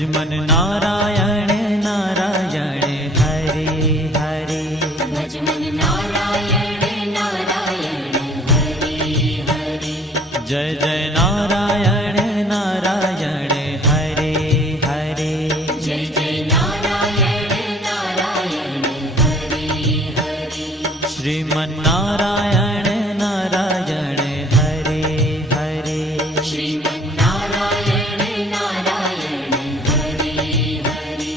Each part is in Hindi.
भजमन नारायण नारायण हरे हरे। भजमन नारायण नारायण हरे हरे। जय जय नारायण नारायण हरे हरे। जय जय नारायण नारायण हरे हरे। श्रीमन नारायण नारायण हरे हरे। श्रीमन नारायण नारायण हरे हरे।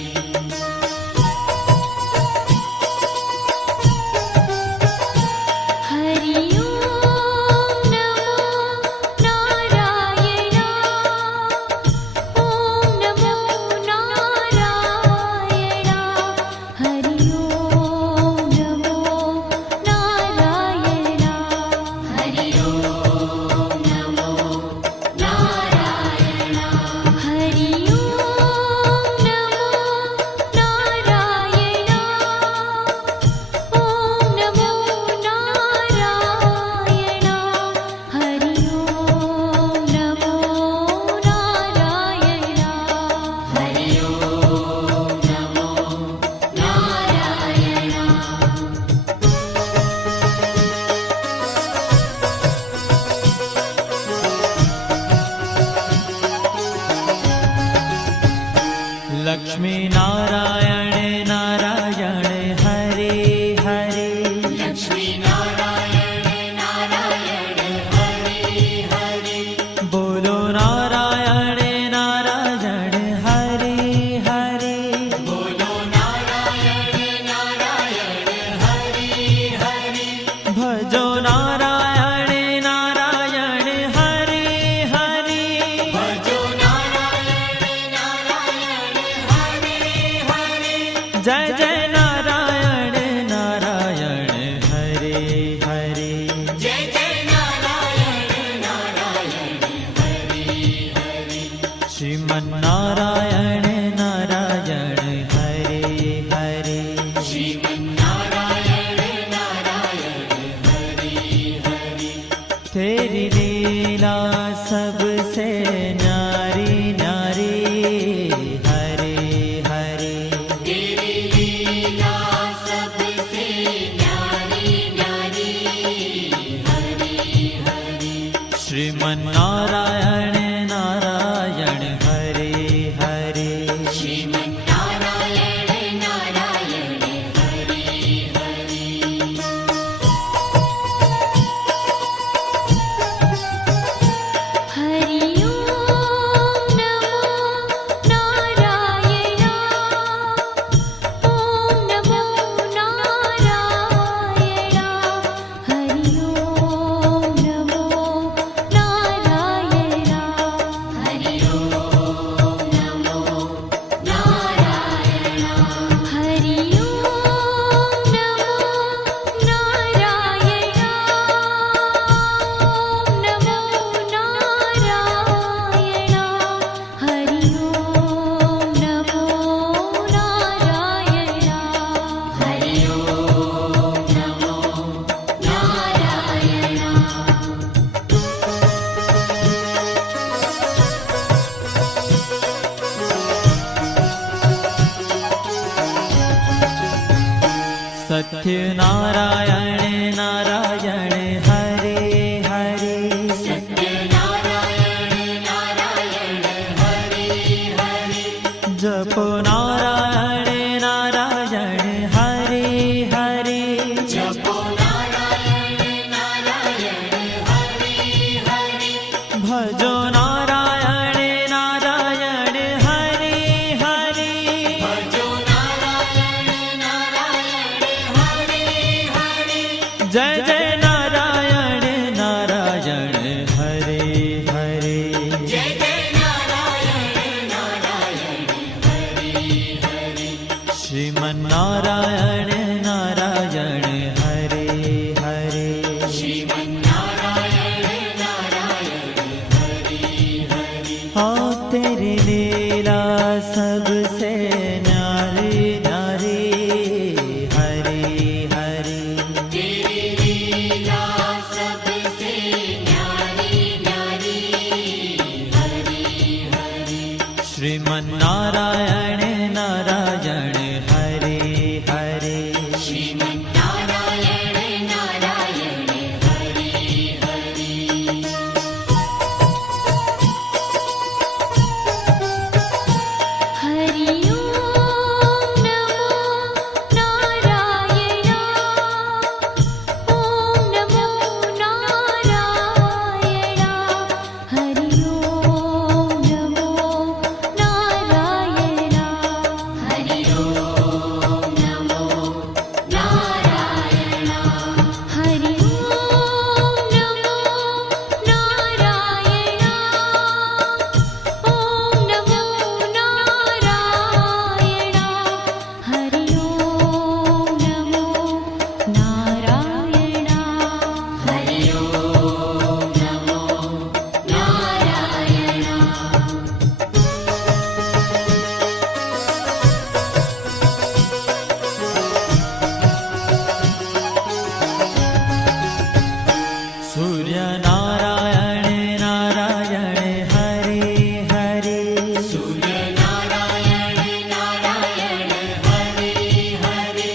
हरि ओम नमो नारायण। ओम नमो नारायण। हरि ओम नमो नारायण। हरि ओम नमो नारायण। हरि ओम नमो नारायण। ओम नमो नारायण। हरि ओम नमो नारायण। हरि ओम नमो नारायण। लक्ष्मी नारायण नारायण हरे हरे। लक्ष्मी नारायण नारायण हरे हरे। बोलो नारायण नारायण हरे हरे। बोलो नारायण नारायण हरे हरे। भजो नारायण नारायण हरे हरे। भजो नारायण नारायण हरे हरे। जय जय नारायण नारायण हरे हरे। जय जय नारायण नारायण हरे हरे। श्रीमन नारायण नारायण हरे हरे। श्रीमन नारायण नारायण हरे हरे। तेरी लीला सबसे न्यारी न्यारी हरे हरे। तेरी लीला सबसे न्यारी न्यारी हरे हरे। श्रीमन नारायण नारायण हरे हरे। श्रीमन नारायण नारायण हरे हरे। हरि ओम नमो नारायण। ओम नमो नारायण। हरि ओम नमो नारायण। हरि ओम नमो नारायण। हरि ओम नमो नारायण। ओम नमो नारायण। हरि ओम नमो नारायण। हरि ओम नमो सत्य नारायण नारायण हरे हरे। सत्य नारायण नारायण हरे हरे। जपो नारायण नारायण हरे हरे। जपो नारायण नारायण हरे हरे। भजो नारायण नारायण हरे हरे। भजो नारायण नारायण हरे हरे। जय जय नारायण नारायण हरे हरे। जय जय नारायण नारायण हरे हरे। श्रीमन नारायण नारायण हरे हरे। श्रीमन नारायण नारायण हरे हरे। हाँ तेरी लीला सबसे न्यारी न्यारी हरे हरे। तेरी लीला सबसे न्यारी न्यारी हरे हरे। श्रीमन्नारायण नारायण हरे हरे श्रीमन्नारायण नारायण हरि हरि हरि ओम नमो नारायण ओम नमो नारायण हरि ओम नमो नारायण हरि ओम नमो नारायण हरि ओम नमो नारायण ओम नमो नारायण हरि ओम नमो नारायण हरि ओम नमो नारायण सूर्य नारायण नारायण हरे हरे सूर्य नारायण नारायण हरि हरि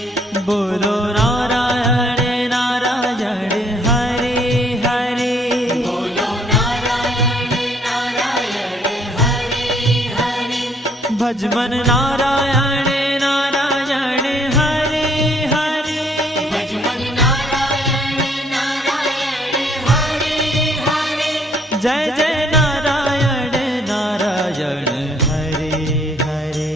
बोलो नारायण नारायण हरे हरे बोलो नारायण नारायण हरि हरि भजमन नारायण नारायण हरे हरे भजमन नारायण नारायण हरि हरि जय जय नारायण नारायण हरे हरे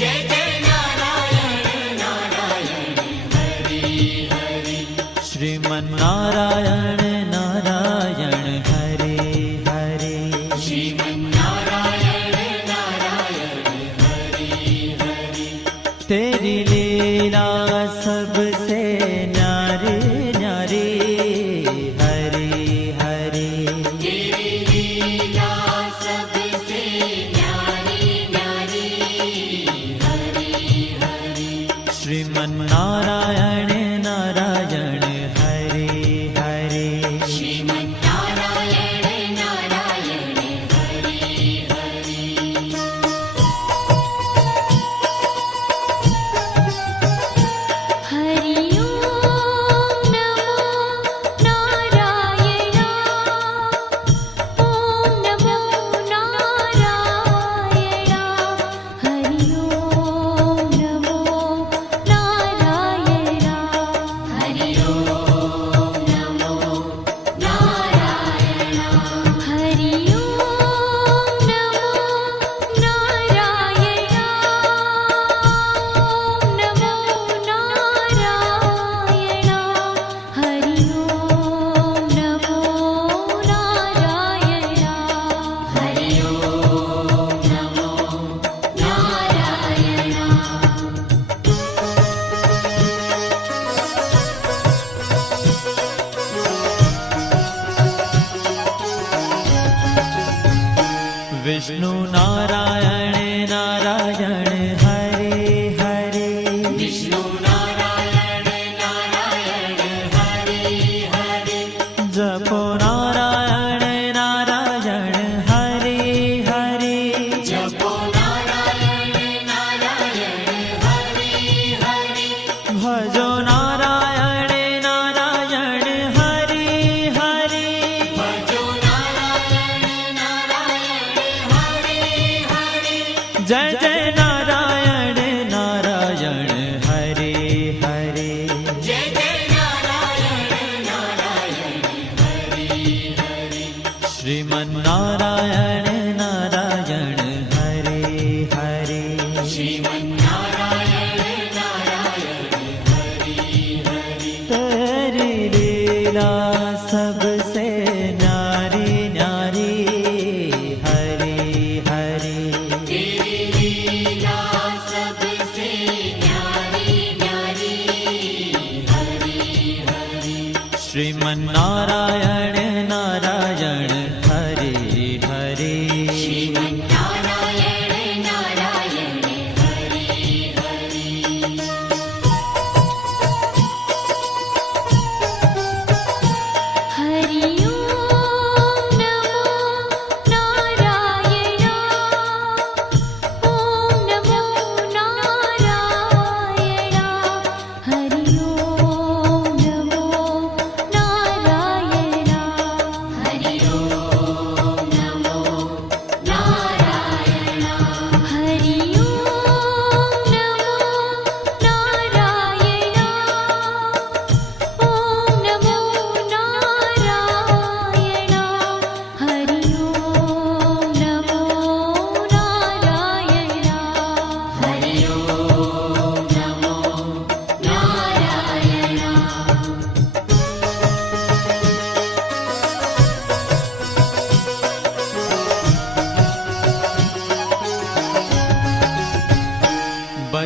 जय जय नारायण नारायण हरि हरि श्रीमन्नारायण नारायण हरे हरे श्रीमन्नारायण नारायण हरि हरि तेरी लीला सबसे न्यारी न्यारी हरे हरे तेरी लीला सबसे न्यारी न्यारी हरि हरि श्रीमन्नारायण नारायण हरे हरे श्रीमन्नारायण नारायण हरि हरि हरि ओम नमो नारायण ओम नमो नारायण हरि ओम नमो नारायण हरि ओम नमो नारायण हरि ओम नमो नारायण ओम नमो नारायण हरि ओम नमो नारायण हरि ओम नमो नारायण विष्णु नारायण नारायण हरे हरे विष्णु नारायण नारायण हरि हरि जपो नारायण नारायण हरे हरे जपो नारायण नारायण हरि हरि भजो नारायण नारायण हरे हरे भजो नारायण नारायण हरि हरि जय जय नारायण नारायण हरे हरे जय जय नारायण नारायण हरि हरि श्रीमन्नारायण नारायण हरे हरे श्रीमन्नारायण नारायण हरि हरि तेरी लीला सबसे न्यारी न्यारी हरे हरे तेरी लीला सबसे न्यारी न्यारी हरि हरि श्रीमन्नारायण नारायण हरे हरे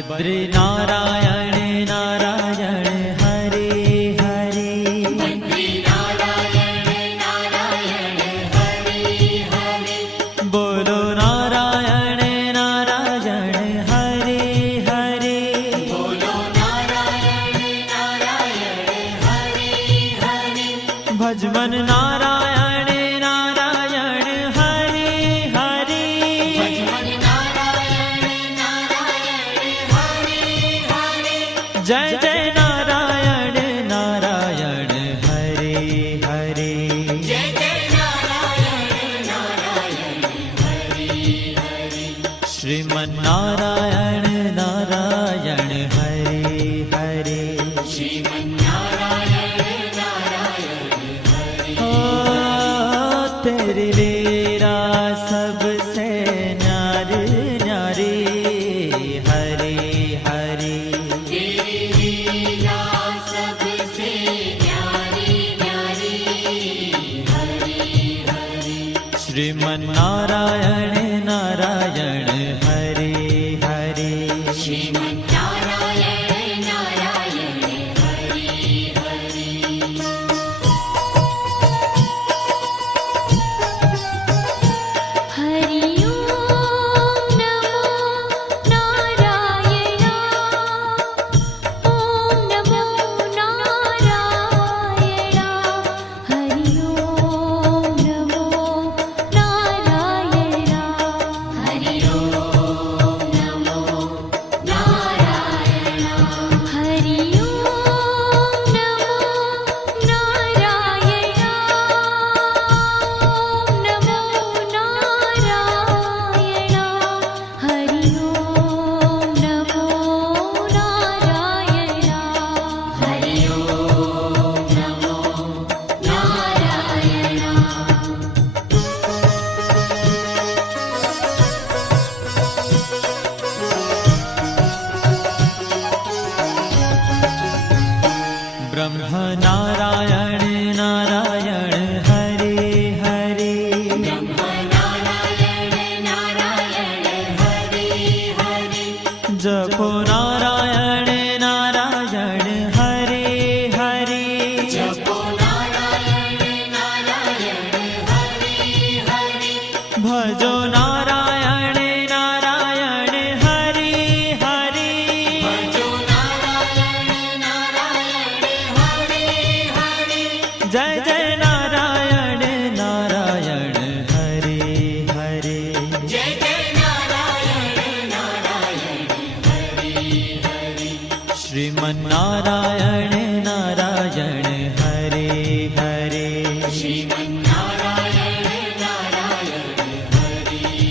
બદ્રીનારાયણ નારાયણ હરે હરે બદ્રી નારાયણ નારાયણ હરે હરે બોલો નારાયણ નારાયણ હરે હરે બોલો નારાયણ નારાયણ હરે હરે ભજમન નારાયણ નારાયણ હરે હરે ભજમન નારાયણ નારાયણ હરે હરે જય જય નારાયણ નારાયણ હરે હરે જય જય નારાયણ નારાયણ હરે હરે શ્રીમન નારાયણ નારાયણ હરે હરે શ્રીમન્નારાયણ નારાયણ હરે ओ तेरी लीला सबसे न्यारी न्यारी हरे हरे तेरी लीला सबसे न्यारी न्यारी हरे हरे श्रीमन नारायण नारायण हरे हरे श्रीमन्नारायण नारायण हरे हरे हरि ओम नमो नारायण ओम नमो नारायण हरि ओम नमो नारायण हरि ओम नमो नारायण हरि ओम नमो नारायण ओम नमो नारायण हरि ओम नमो नारायण हरि ओम नमो नारायण ब्रह्म नारायण नारायण हरे हरे नारायण नारायण हरे हरे जपो नारायण नारायण हरे हरे जपो नारायण नारायण हरे हरे भजो नारायण नारायण हरे हरे भजो नारायण नारायण हरे हरे जय जय नारायण नारायण हरे हरे जय जय नारायण नारायण हरे हरे श्रीमन नारायण नारायण हरे हरे श्रीमन्नारायण नारायण हरे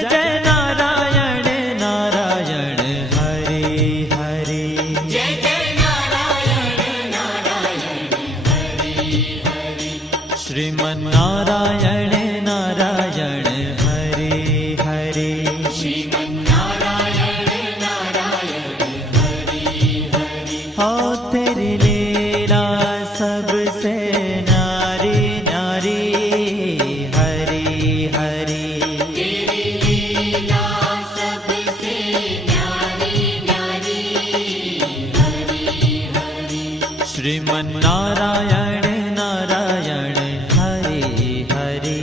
जय जय नारायण नारायण हरे हरे जय जय नारायण नारायण हरि हरि श्रीमन्नारायण नारायण हरे हरे श्रीमन्नारायण नारायण हरि हरि हो तेरी लीला सबसे न्यारी न्यारी हरी हरी तेरी लीला सबसे न्यारी न्यारी हरि हरि श्रीमन्नारायण नारायण हरे हरे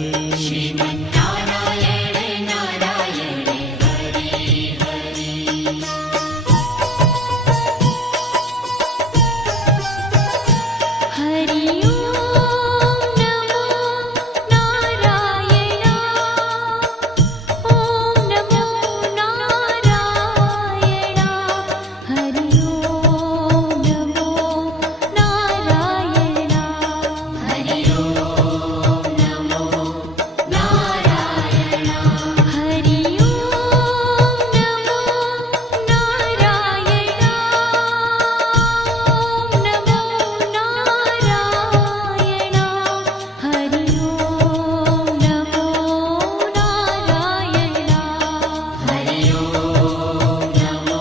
श्रीमन्नारायण नारायण हरि हरि हरि ओम नमो नारायण ओम नमो नारायण हरि ओम नमो नारायण हरि ओम नमो नारायण हरि ओम नमो नारायण ओम नमो नारायण हरि ओम नमो नारायण हरि ओम नमो नारायण हरि ओम नमो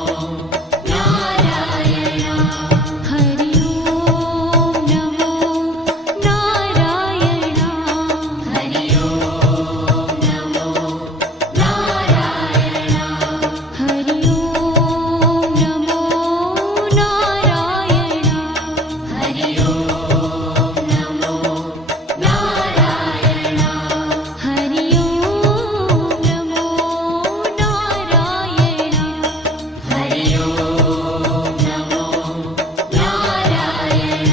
नारायण हरि ओम नमो नारायण हरि ओम नमो नारायण हरि ओम नमो नारायण हरि ओम नमो नारायण हरि ओम नमो नारायण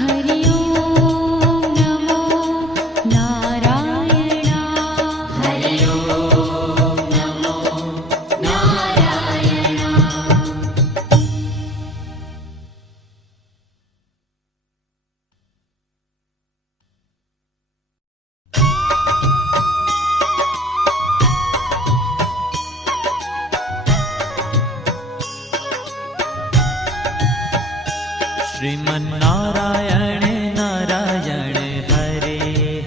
हरि ओम नमो नारायण हरि ओम नमो नारायण श्रीमन्नारायण नारायण हरे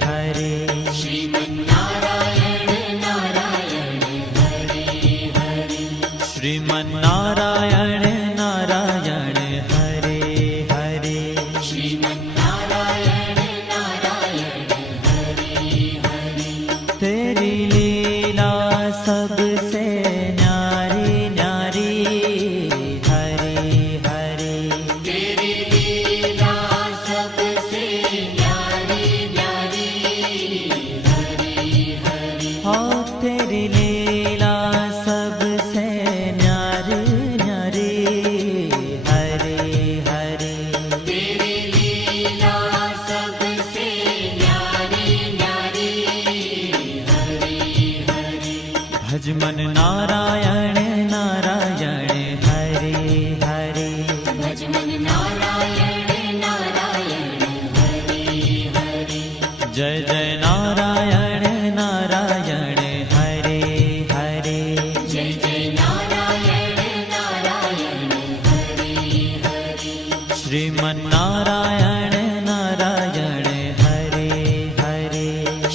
हरे श्रीमन्नारायण नारायण हरि हरि श्रीमन्नारायण नारायण हरे हरे श्रीमन्नारायण नारायण हरि हरि तेरी लीला सबसे न्यारी न्यारी हरे हरे तेरी लीला सबसे न्यारी न्यारी हरि हरि हो तेरी लीला सबसे न्यारी न्यारी हरे हरे तेरी लीला सबसे न्यारी न्यारी हरि हरि भजमन नारायण नारायण हरे हरे भजमन नारायण नारायण हरि हरि जय जय नारायण नारायण हरे हरे जय जय नारायण नारायण हरि हरि श्रीमन्नारायण नारायण हरे हरे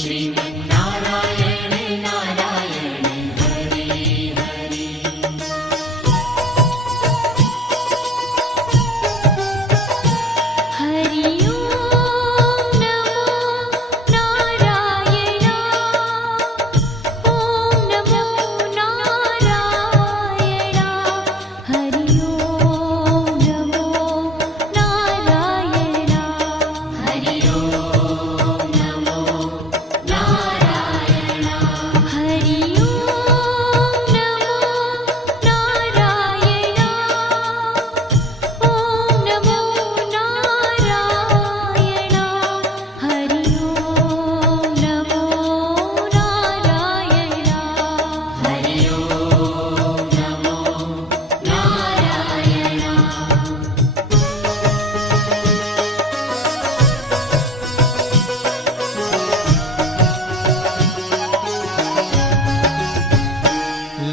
श्रीमन्नारायण नारायण हरि हरि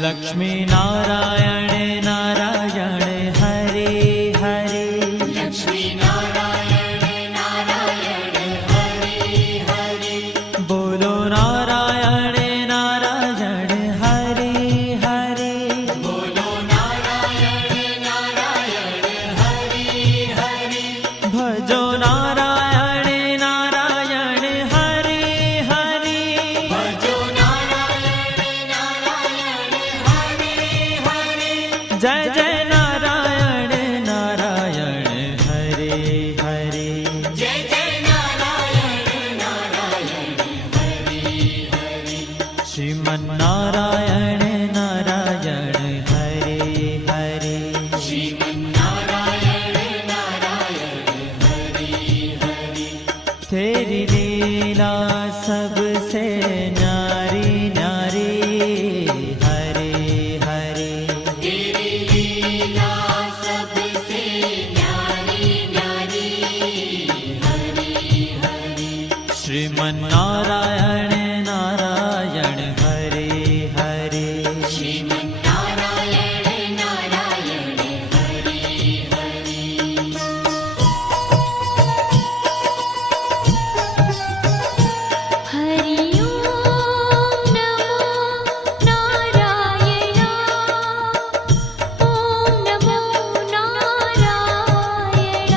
लक्ष्मी नारायण नारायण हरे हरे लक्ष्मी नारायण नारायण हरे हरे बोलो नारायण नारायण हरे हरे बोलो नारायण नारायण हरे हरे भजो नारायण नारायण हरे हरे भजो नारायण नारायण हरे हरे जय जय नारायण नारायण हरे हरे जय जय नारायण नारायण हरे हरे श्रीमन्नारायण नारायण हरे हरे श्रीमन्नारायण नारायण हरे हरे तेरी लीला सबसे न्यारी न्यारी हरे हरे तेरी लीला सबसे न्यारी न्यारी हरे हरे श्रीमन्नारायण नारायण हरे हरे श्रीमन्नारायण नारायण हरे हरे हरि ओम नमो नारायण ओम नमो नारायण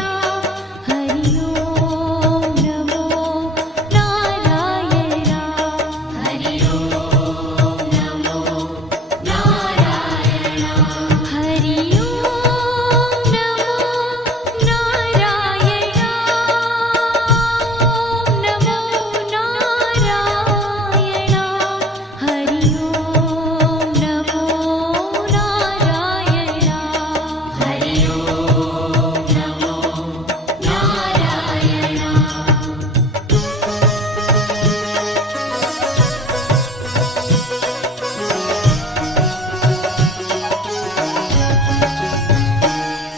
हरि ओम नमो नारायण हरि ओम नमो नारायण हरि ओम नमो नारायण ओम नमो नारायण हरि ओम नमो नारायण हरि ओम नमो नारायण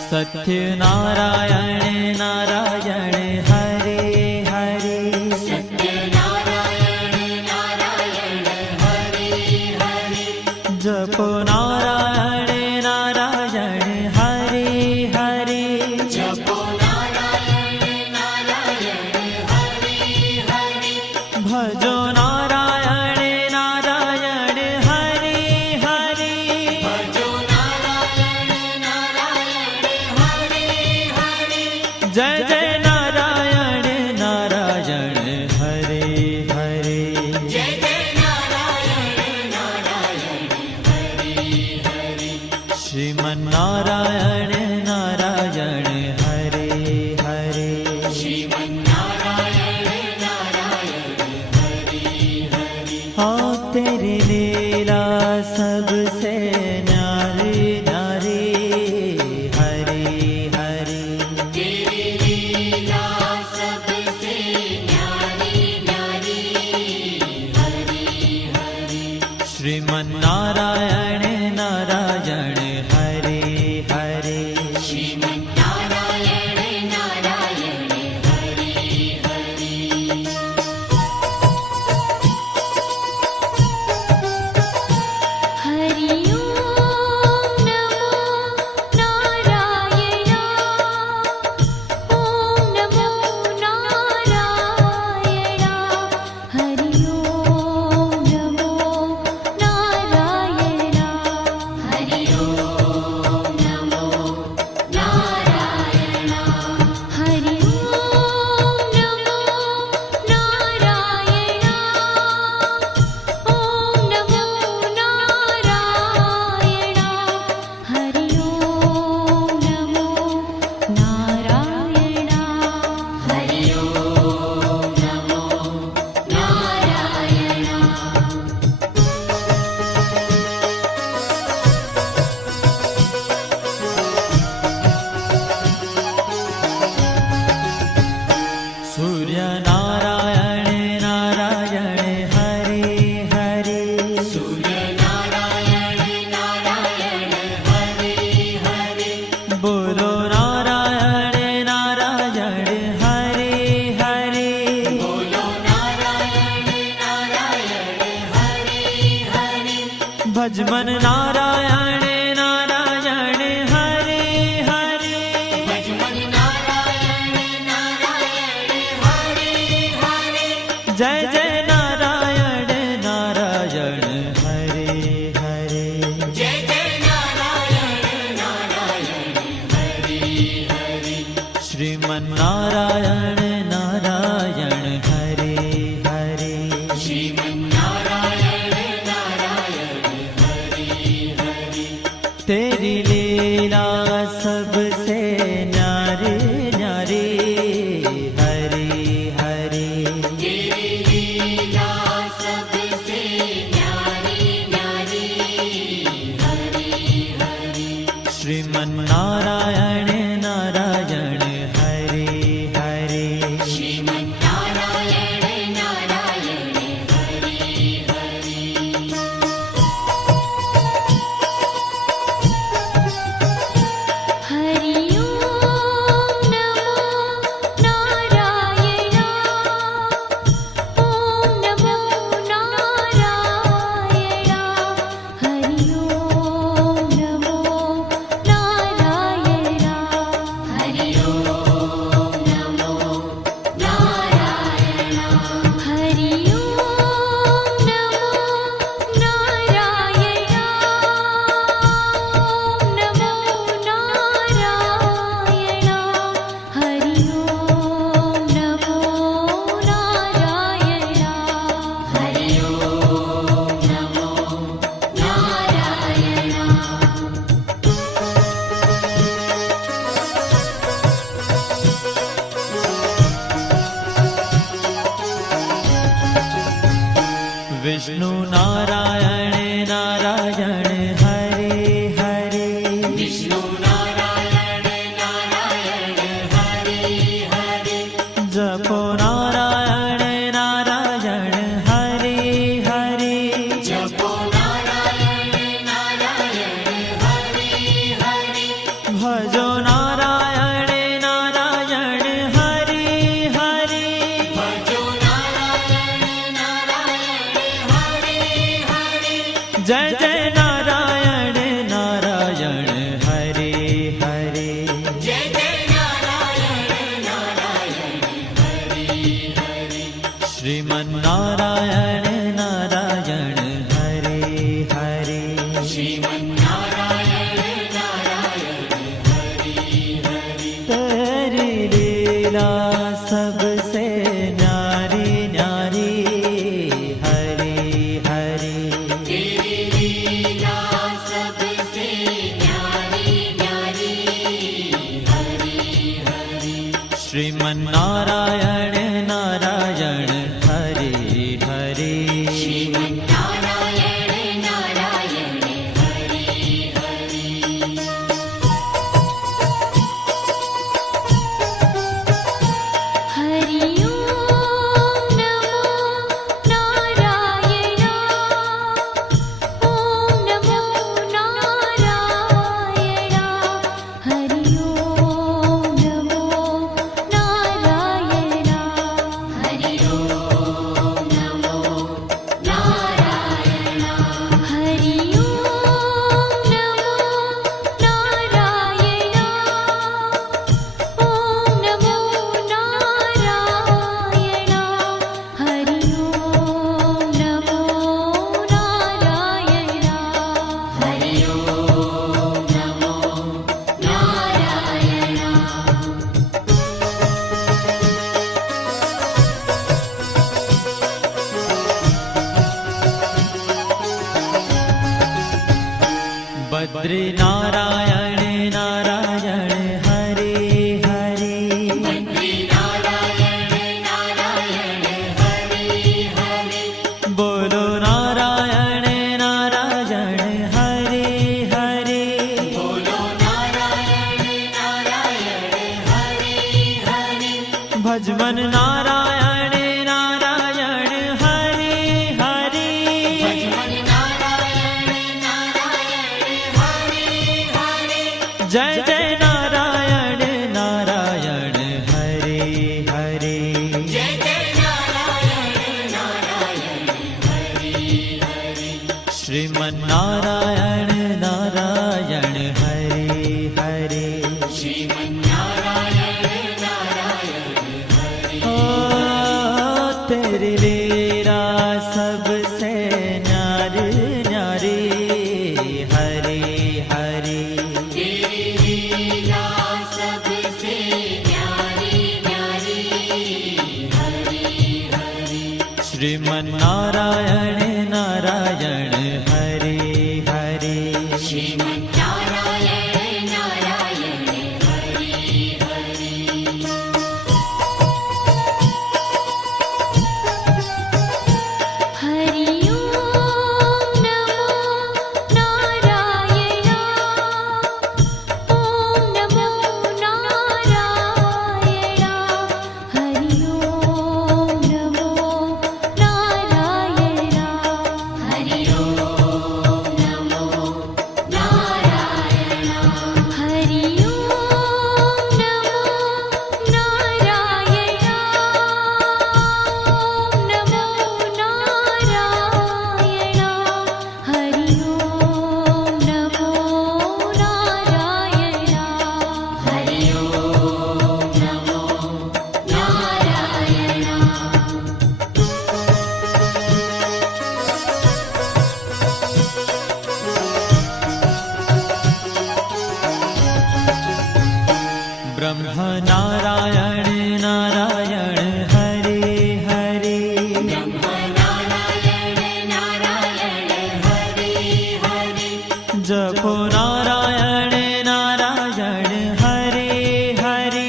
सत्य नारायण नारायण हरे हरे सत्य नारायण नारायण हरे हरे जपो नारायण नारायण हरे हरे जपो नारायण नारायण हरे हरे भजो नारायण नारायण हरे हरे भजो नारायण नारायण हरे हरे जय जय नारायण नारायण हरे हरे जय जय नारायण नारायण हरे हरे श्रीमन्नारायण नारायण हरे हरे श्रीमन्नारायण नारायण हरे हरे हाँ तेरी लीला सबसे न्यारी न्यारी हरे हरे तेरी लीला सबसे न्यारी न्यारी हरे हरे श्रीमन्नारायण नारायण हरे हरे श्रीमन्नारायण नारायण हरे हरे हरि ओम नमो नारायण ओम नमो नारायण हरि ओम नमो नारायण ભજ મન નારાયણ નારાયણ હરે હરે ભજમન નારાયણ નારાયણ હરે હરે જય જય નારાયણ નારાયણ હરે હરે જય જય નારાયણ નારાયણ હરે હરે શ્રીમન નારાયણ નારાયણ હરે હરે શ્રીમન નારાયણ નારાયણ હરે હરે तेरी लीला सबसे न्यारी न्यारी हरे हरे तेरी लीला सबसे न्यारी न्यारी हरे हरे श्रीमन नारायण नारायण हरे हरे श्रीमन नारायण नारायण हरे हरे हरि ओम नमो नारायण ओम नमो नारायण हरि ओम नमो नारायण हरि ओम नमो नारायण हरि ओम नमो नारायण ओम नमो नारायण हरि ओम नमो नारायण हरि ओम नमो नारायण विष्णु नारायण नारायण हरे हरे विष्णु नारायण नारायण हरे हरे जपो नारायण नारायण हरे हरे जपो नारायण नारायण हरे हरे भजो नारायण नारायण हरे हरे भजो नारायण नारायण हरे हरे जय जय नारायण नारायण हरे हरे जय जय नारायण नारायण हरे हरे श्रीमन नारायण नारायण हरे हरे श्रीमन नारायण नारायण हरे हरे तेरी लीला सबसे न्यारी न्यारी हरे हरे तेरी लीला सबसे न्यारी न्यारी हरे हरे श्रीमन नारायण नारायण हरे हरे श्रीमन नारायण नारायण हरे हरे हरि ओम नमो नारायण ओम नमो नारायण हरि ओम नमो नारायण हरि ओम नमो नारायण हरि ओम नमो नारायण ओम नमो नारायण हरि ओम नमो नारायण हरि ओम नमो नारायण बद्री नारायण नारायण हरे हरे बद्री नारायण नारायण हरे हरे बोलो नारायण नारायण हरे हरे बोलो नारायण नारायण हरे हरे भज मन नारायण नारायण हरे हरे भजमन नारायण नारायण हरे हरे जय जय नारायण नारायण हरे हरे जय जय नारायण नारायण हरे हरे श्रीमन નારાયણ નારાયણ હરે હરે શ્રીમન્નારાયણ નારાયણ હરે ओ तेरी लीला सबसे न्यारी न्यारी हरे हरे तेरी लीला सबसे न्यारी न्यारी हरे हरे श्रीमन्नारायण नारायण हरे हरे श्रीमन्नारायण नारायण हरे हरे हरि ओम नमो नारायण ओम नमो नारायण हरि ओम नमो नारायण हरि ओम नमो नारायण हरि ओम नमो नारायण ओम नमो नारायण हरि ओम नमो नारायण हरि ओम नमो नारायण ब्रह्म नारायण नारायण हरे हरे नारायण नारायण हरे हरे जपो नारायण नारायण हरे हरे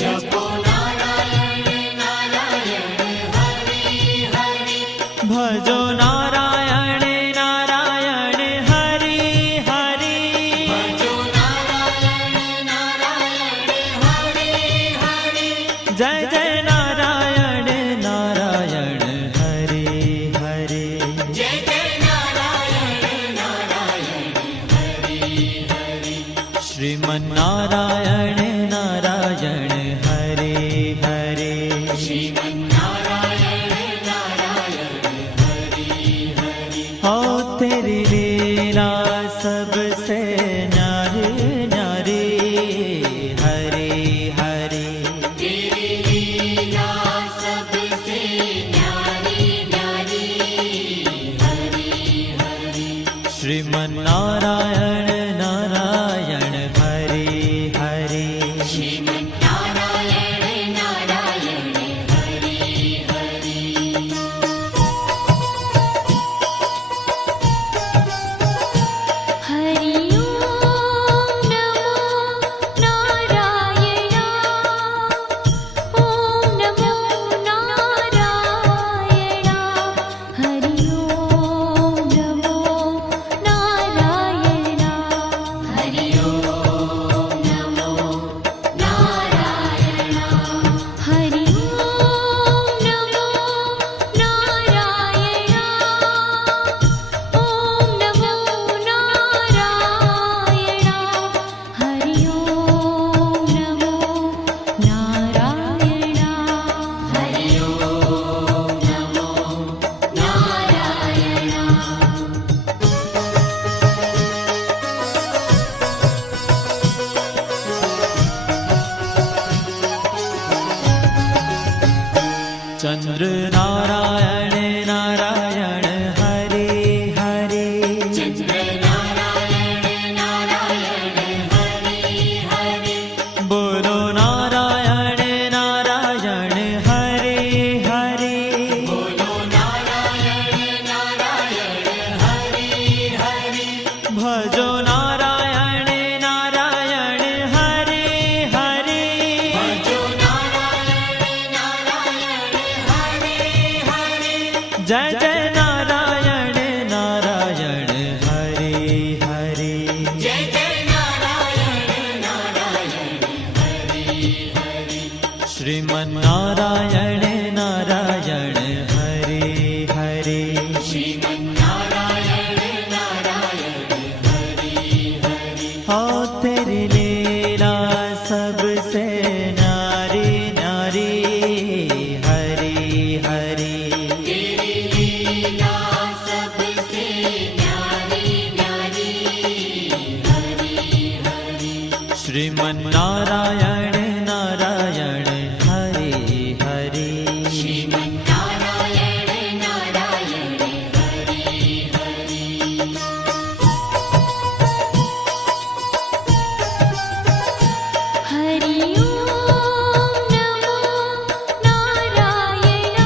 जपो नारायण नारायण हरे हरे भजो नारायण नारायण हरे हरे भजो नारायण नारायण हरे हरे जय जय नारायण नारायण हरे हरे जय जय नारायण नारायण हरे हरे श्रीमन्नारायण नारायण हरे हरे श्रीमन्नारायण नारायण हरे हरे हो तेरी लीला सबसे न्यारी न्यारी हरे हरे तेरी लीला सबसे न्यारी न्यारी हरे हरे श्रीमन्नारायण नारायण हरे हरे श्रीमन्नारायण नारायण हरे हरे हरि ओम नमो नारायण ओम नमो नारायण हरि ओम नमो नारायण हरि ओम नमो नारायण हरि ओम नमो नारायण ओम नमो नारायण हरि ओम नमो नारायण हरि ओम नमो नारायण चंद्र नारायण नारायण हरे हरे चंद्र नारायण नारायण हरे हरे बोलो नारायण नारायण हरे हरे बोलो नारायण नारायण हरे हरे भजो नारायण नारायण हरे हरे भजो नारायण नारायण हरे हरे जय जय नारायण नारायण हरे हरे जय जय नारायण नारायण हरे हरे श्रीमन्नारायण नारायण हरे हरे श्रीमन्नारायण नारायण हरे श्रीमन्नारायण नारायण हरे हरे श्रीमन्नारायण नारायण हरे हरे हरि ओम नमो नारायण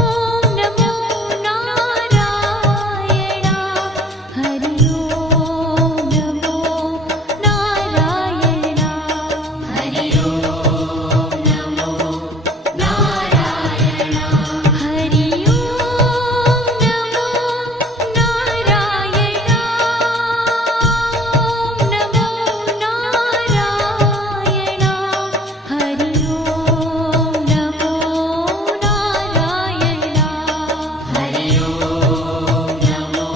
ओम नमो नारायण हरि ओम नमो नारायण हरि ओम नमो नारायण हरि ओम नमो नारायण ओम नमो नारायण हरि ओम नमो नारायण हरि ओम नमो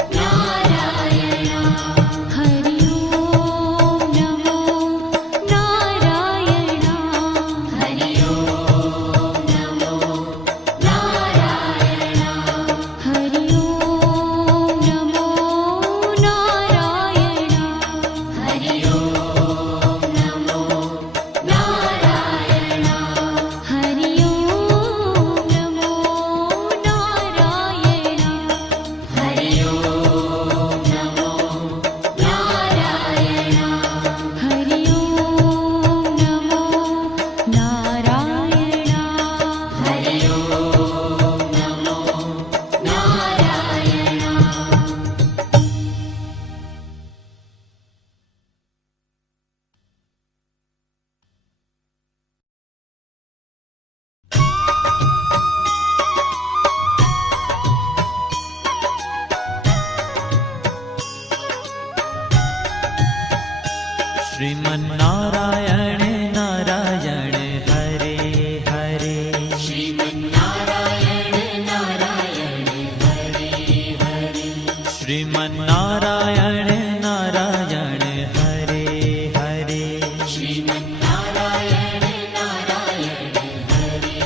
नारायण हरि ओम नमो नारायण हरि ओम नमो नारायण हरि ओम नमो नारायण हरि ओम नमो नारायण हरि ओम नमो नारायण हरि ओम नमो नारायण हरि ओम नमो नारायण हरि ओम नमो नारायण श्रीमन्नारायण नारायण हरे हरे श्रीमन्नारायण नारायण हरे हरे श्रीमन्नारायण नारायण हरे हरे श्रीमन्नारायण नारायण हरे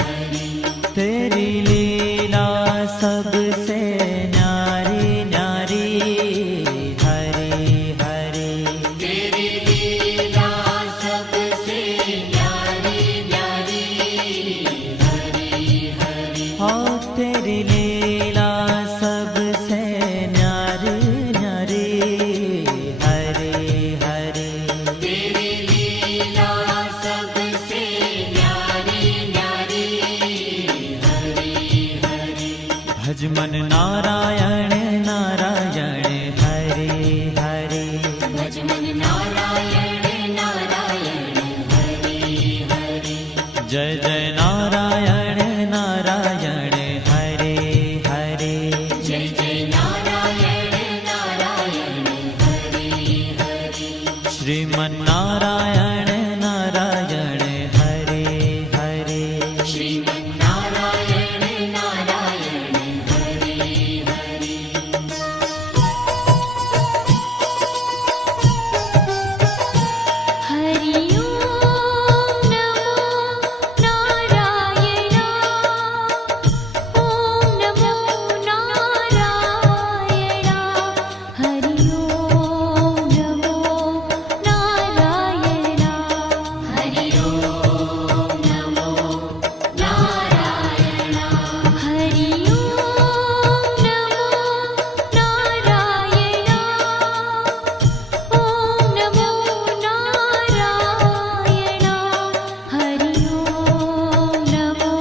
हरे तेरी लीला सबसे न्यारी न्यारी हरे हरे तेरी लीला सबसे न्यारी न्यारी हरे हरे हाँ तेरी लीला सबसे न्यारी न्यारी हरे हरे तेरी लीला सबसे न्यारी न्यारी हरे हरे भजमन नारायण नारायण हरे हरे भजमन नारायण नारायण हरे हरे जय जय नारायण नारायण हरे हरे जय जय नारायण नारायण हरे हरे श्रीमन्नारायण नारायण हरे हरे श्रीमन्नारायण नारायण हरे हरे हरि ओम नमो नारायण ओम नमो नारायण हरि ओम नमो नारायण हरि ओम नमो नारायण हरि ओम नमो नारायण ओम नमो नारायण हरि ओम नमो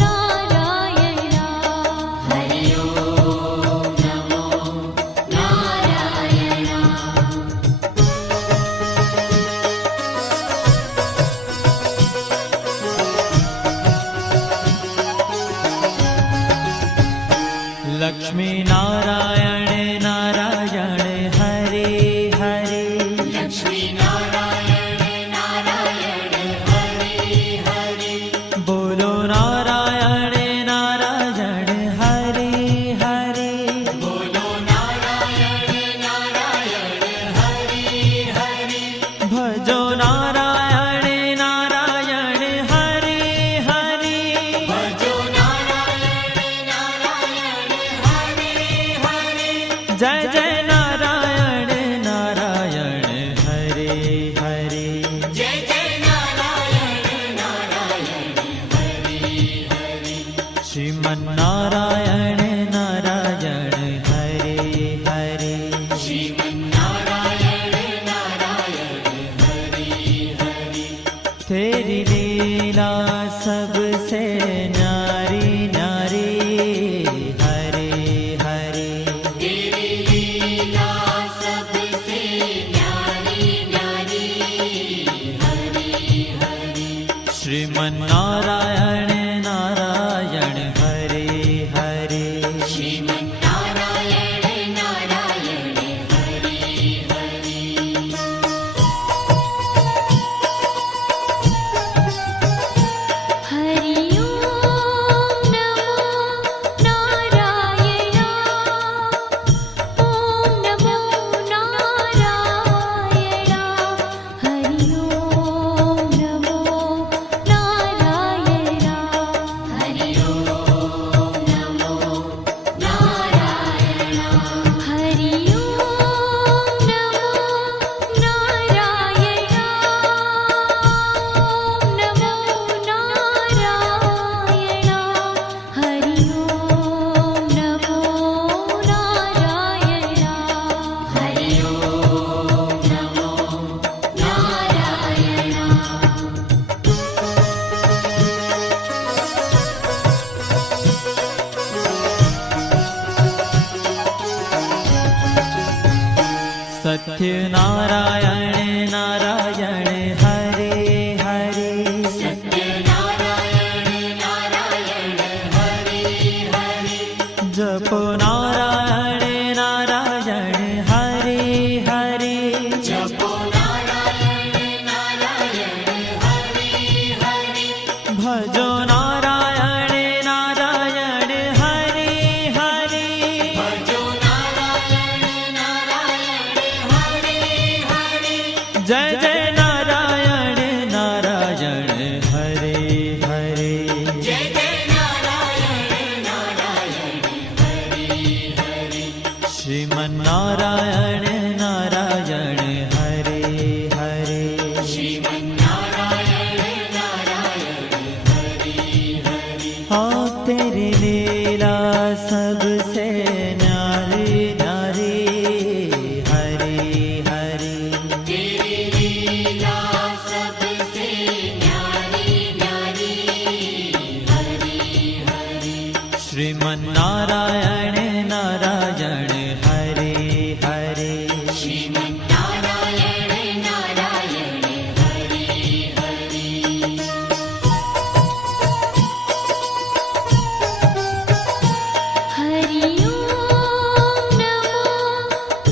नारायण हरि ओम नमो नारायण लक्ष्मी नारायण नारायण हरे हरे लक्ष्मी नारायण नारायण हरे हरे बोलो नारायण नारायण हरे हरे बोलो नारायण नारायण हरे हरे भजो नारायण नारायण हरे हरे भजो नारायण नारायण हरे हरे जय जय नारायण नारायण સત્યનારાયણ નારાયણ હરે હરે સત્યનારાયણ નારાયણ હરિ હરિ જપો નારાયણ નારાયણ હરે હરે જપો નારાયણ નારાયણ હરિ હરિ ભજો નારાયણ નારાયણ હરે હરે ભજો નારાયણ નારાયણ હરિ હરિ જય જય નારાયણ નારાયણ હરે હરે જય જય નારાયણ નારાયણ હરિ હરિ શ્રીમન્નારાયણ નારાયણ હરે હરે શ્રીમન્નારાયણ નારાયણ હરિ હરિ हाँ तेरी लीला सबसे न्यारी न्यारी हरे हरे तेरी लीला सबसे न्यारी न्यारी हरि हरि श्रीमन्नारायण नारायण हरे हरे श्रीमन्नारायण नारायण हरि हरि हरि ओम नमो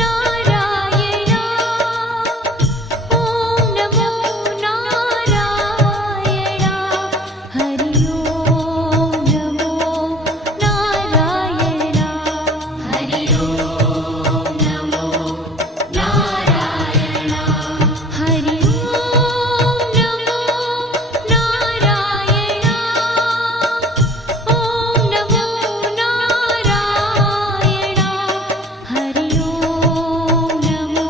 नारायण ओम नमो नारायण हरि ओम नमो नारायण हरि ओम नमो नारायण हरि ओम नमो नारायण ओम नमो नारायण हरि ओम नमो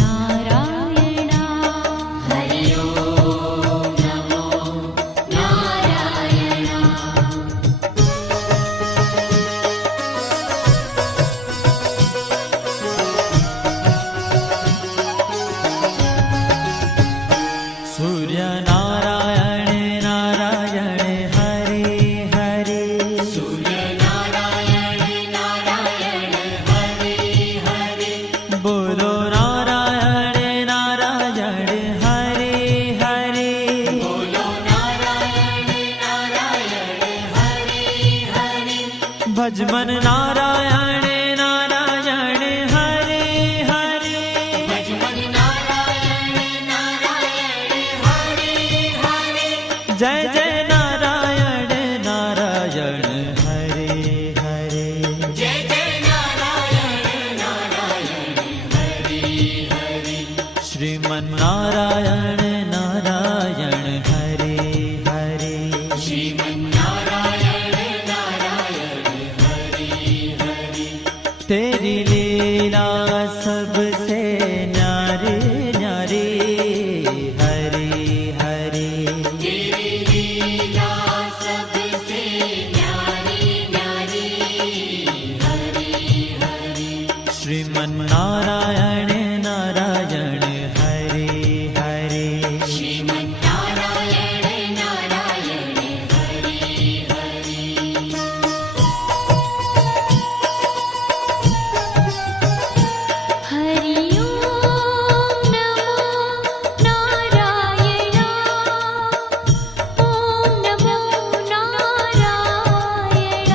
नारायण हरि ओम नमो नारायण सूर्य नारायण नारायण हरे हरे सूर्य नारायण नारायण हरि हरि बोलो नारायण नारायण हरे हरे बोलो नारायण नारायण हरि हरि भजमन नारायण नारायण हरे हरे भजमन नारायण नारायण हरि हरि जय जय नारायण नारायण हरे हरे जय जय नारायण नारायण हरि हरि श्रीमन्नारायण नारायण हरे हरे श्रीमन्नारायण नारायण हरि हरि तेरी लीला सबसे न्यारी न्यारी हरे हरे तेरी लीला सबसे न्यारी न्यारी हरि हरि श्रीमन्नारायण नारायण हरे हरे श्रीमन्नारायण नारायण हरि हरि हरि ओम नमो नारायण ओम नमो नारायण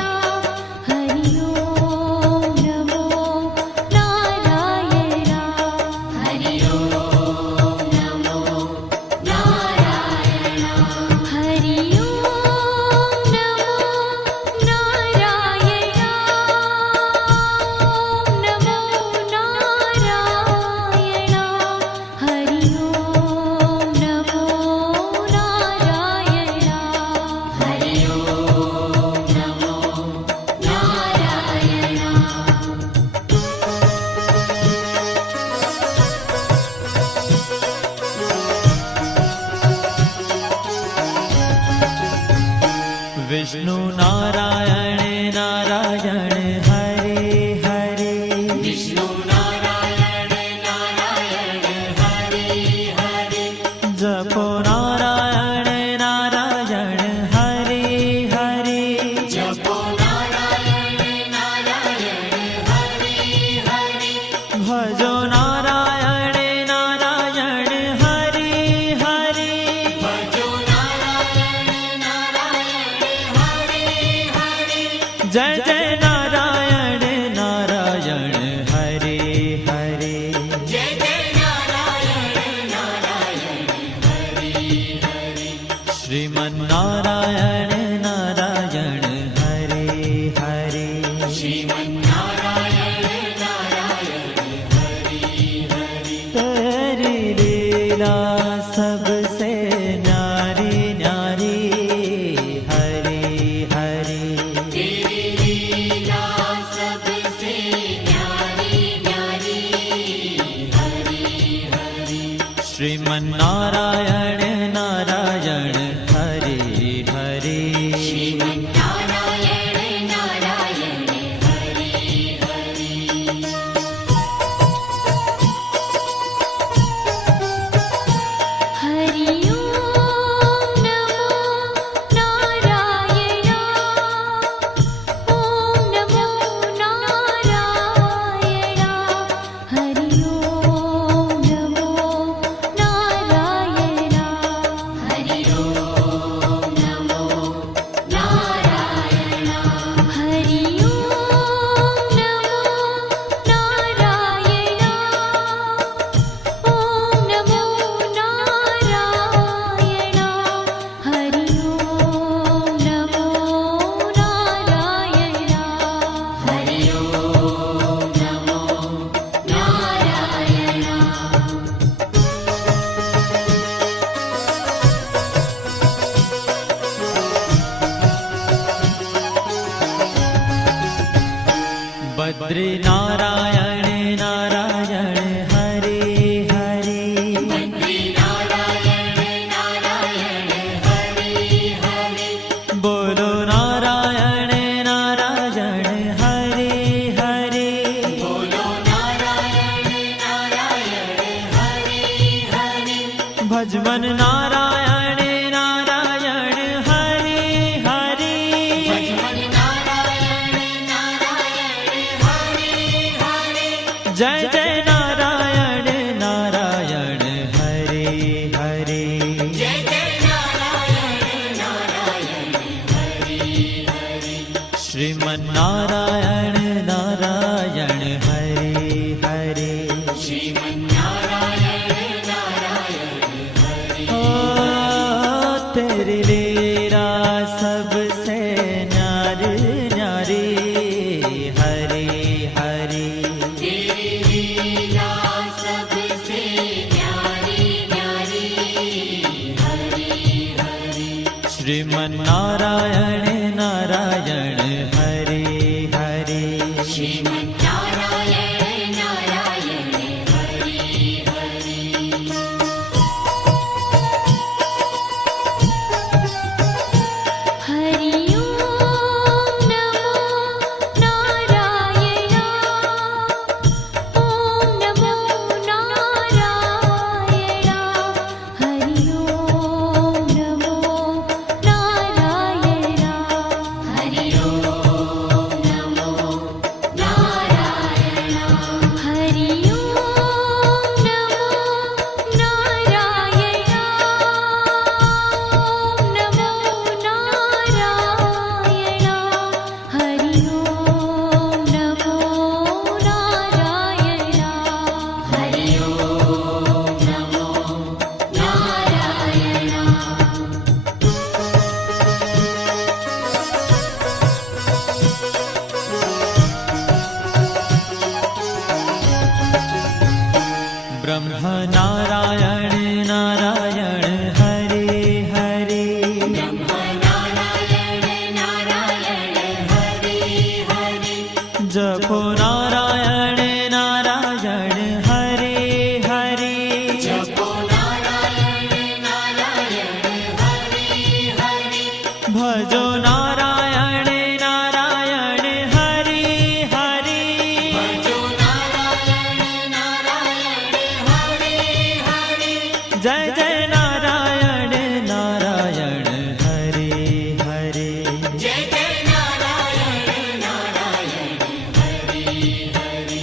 हरि ओम नमो नारायण हरि ओम नमो नारायण हरि ओम नमो नारायण ओम नमो नारायण हरि ओम नमो नारायण हरि ओम नमो नारायण विष्णु नारायण नारायण हरे हरे विष्णु नारायण नारायण हरि हरि जपो नारायण नारायण हरे हरे जपो नारायण नारायण हरि हरि भजो नारायण શ્રીમન્નારાયણ નારાયણ હરે હરે શ્રીમન્નારાયણ નારાયણ હરે હરે હરિ ઓમ નમો નારાયણ ઓમ નમો નારાયણ હરિ ઓમ નમો નારાયણ હરિ ઓમ નમો નારાયણ હરિ ઓમ નમો નારાયણ ઓમ નમો નારાયણ હરિ ઓમ નમો નારાયણ હરિ ઓમ નમો નારાયણ બદ્રી નારાયણ નારાયણ હરે હરે બદ્રી નારાયણ નારાયણ હરે હરે બોલો નારાયણ નારાયણ હરે હરે બોલો નારાયણ નારાયણ હરે હરે ભજમન નારાયણ નારાયણ હરે હરે ભજમન નારાયણ નારાયણ હરે હરે જય જય નારાયણ નારાયણ હરે હરે જય જય નારાયણ નારાયણ હરે હરે શ્રીમન્નારાયણ નારાયણ હરે હરે શ્રીમન્નારાયણ નારાયણ હરે ओ तेरी लीला सबसे न्यारी न्यारी हरे हरे तेरी लीला सबसे न्यारी न्यारी हरे हरे श्रीमन्नारायण नारायण हरे हरे श्रीमन्नारायण नारायण हरे हरे હરિ ઓમ નમો નારાયણ ઓમ નમો નારાયણ હરિ ઓમ નમો નારાયણ હરિ ઓમ નમો નારાયણ હરિ ઓમ નમો નારાયણ ઓમ નમો નારાયણ હરિ ઓમ નમો નારાયણ હરિ ઓમ નમો નારાયણ ब्रह्म नारायण नारायण हरे हरे બ્રહ્મ નારાયણ નારાયણ હરે હરે जपो नारायण नारायण हरे हरे જપો નારાયણ નારાયણ હરે હરે भजो नारायण नारायण हरे हरे ભજો નારાયણ નારાયણ હરે હરે जय जय नारायण नारायण हरे हरे જય જય નારાયણ નારાયણ હરે હરે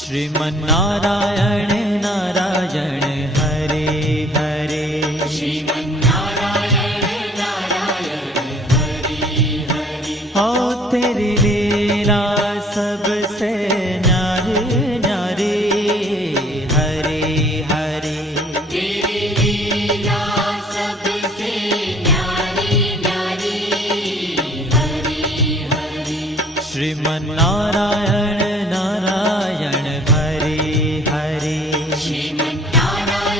श्रीमन्नारायण नारायण हरे हरे શ્રીમન્નારાયણ નારાયણ હરે હરે हो तेरी लीला सबसे न्यारी न्यारी हरे हरे तेरी लीला सबसे न्यारी न्यारी हरे हरे श्रीमन्नारायण नारायण हरे हरे श्रीमन्नारायण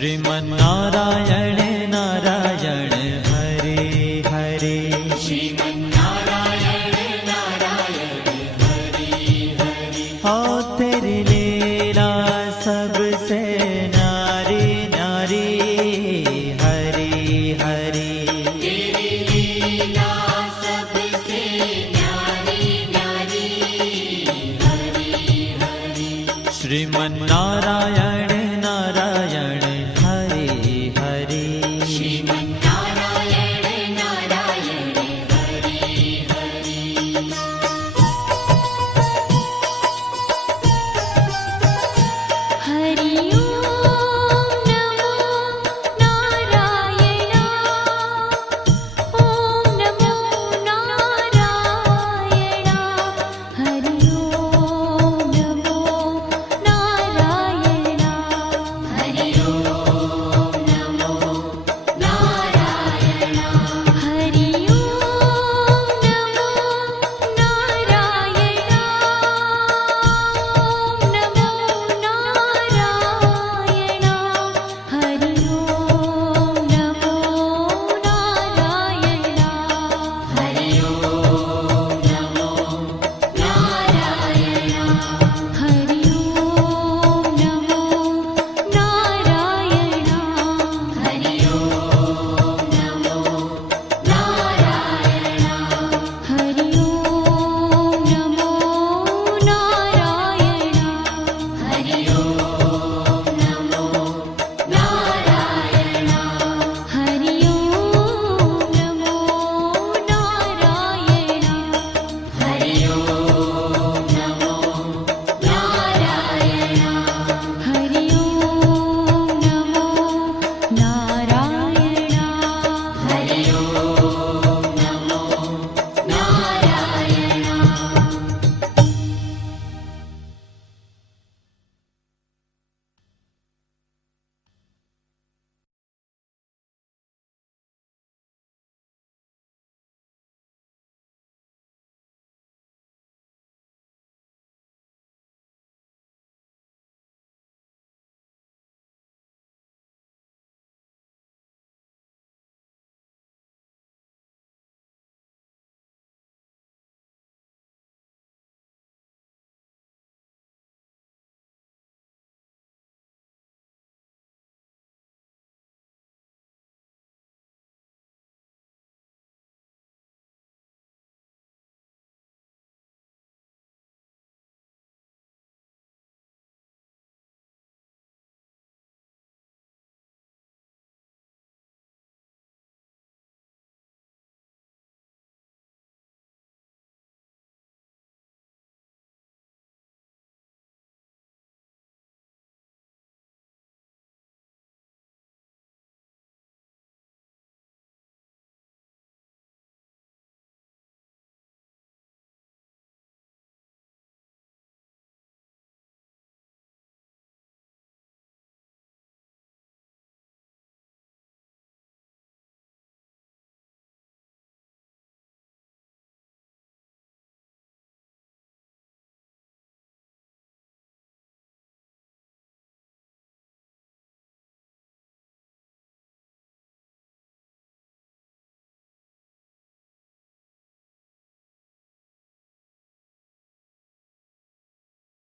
श्रीमन्नारायण नारायण हरे हरे श्रीमन्नारायण नारायण हरि हरि हो तेरी लीला सबसे न्यारी न्यारी हरे हरे तेरी लीला सबसे न्यारी न्यारी हरि हरि श्रीमन्नारायण